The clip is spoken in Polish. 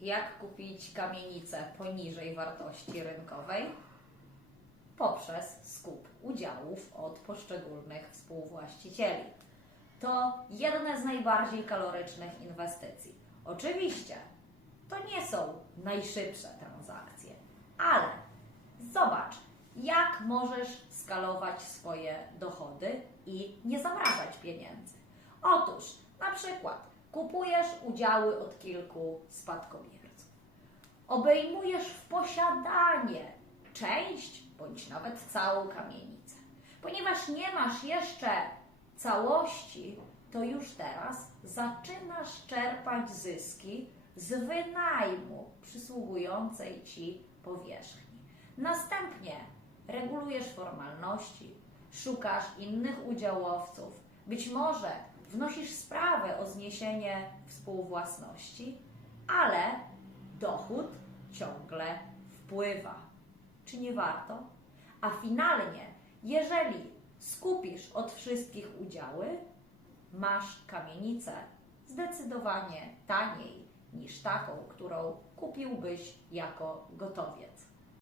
jak kupić kamienicę poniżej wartości rynkowej? Poprzez skup udziałów od poszczególnych współwłaścicieli. To jedna z najbardziej kalorycznych inwestycji. Oczywiście to nie są najszybsze transakcje, ale zobacz, jak możesz skalować swoje dochody i nie zamrażać pieniędzy. Otóż, na przykład, kupujesz udziały od kilku spadkobierców. Obejmujesz w posiadanie część bądź nawet całą kamienicę. Ponieważ nie masz jeszcze całości, to już teraz zaczynasz czerpać zyski z wynajmu przysługującej ci powierzchni. Następnie regulujesz formalności, szukasz innych udziałowców, być może wnosisz sprawę o zniesienie współwłasności, ale dochód ciągle wpływa. Czy nie warto? A finalnie, jeżeli skupisz od wszystkich udziały, masz kamienicę zdecydowanie taniej niż taką, którą kupiłbyś jako gotowiec.